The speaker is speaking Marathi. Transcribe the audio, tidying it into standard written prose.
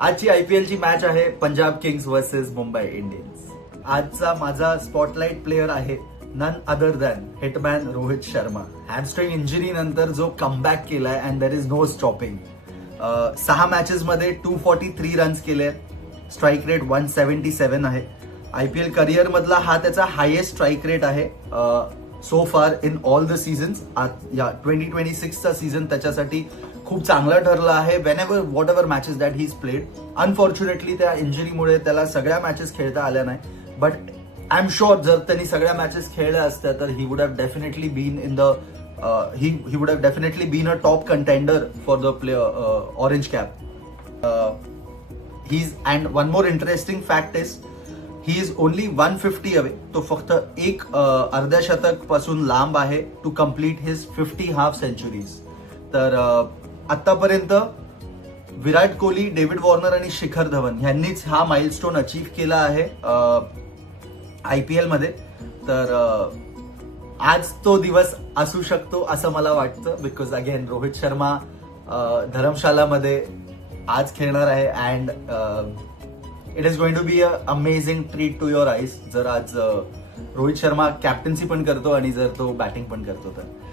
आजची आयपीएलची मॅच आहे Punjab kings versus Mumbai Indians. आजचा माझा स्पॉटलाइट प्लेअर आहे none other than hitman Rohit Sharma. Hamstring injury नंतर जो कमबॅक केलाय and there is no stopping. 6 matches मध्ये 243 रन्स केले, स्ट्राईक रेट 177 आहे. आयपीएल करिअर मधला हा त्याचा हायेस्ट स्ट्राईक रेट आहे सो फार इन ऑल द सीझन्स. या 2026चा सीझन त्याच्यासाठी खूप चांगला ठरला आहे. Wien ever what ever matches that he played. Unfortunately त्या इंजुरीमुळे त्याला सगळ्या मॅचेस खेळता आल्या नाही, बट आय एम शुअर जर त्यांनी सगळ्या मॅचेस खेळल्या असत्या तर he would have definitely been in the he would have definitely been a top contender for the orange cap. And one more interesting fact is he is only 150 away. तो फक्त एक अर्ध्या शतक पासून लांब आहे to complete his 50 half centuries. तर आतापर्यंत विराट कोहली, डेव्हिड वॉर्नर आणि शिखर धवन यांनीच हा माइलस्टोन अचीव्ह केला आहे आयपीएल मध्ये. तर आज तो दिवस असू शकतो असं मला वाटतं, बिकॉज अगेन रोहित शर्मा धर्मशालामध्ये आज खेळणार आहे and it is going to be a amazing treat to your eyes जर आज रोहित शर्मा कॅप्टन्सी पण करतो आणि जर तो बॅटिंग पण करतो तर.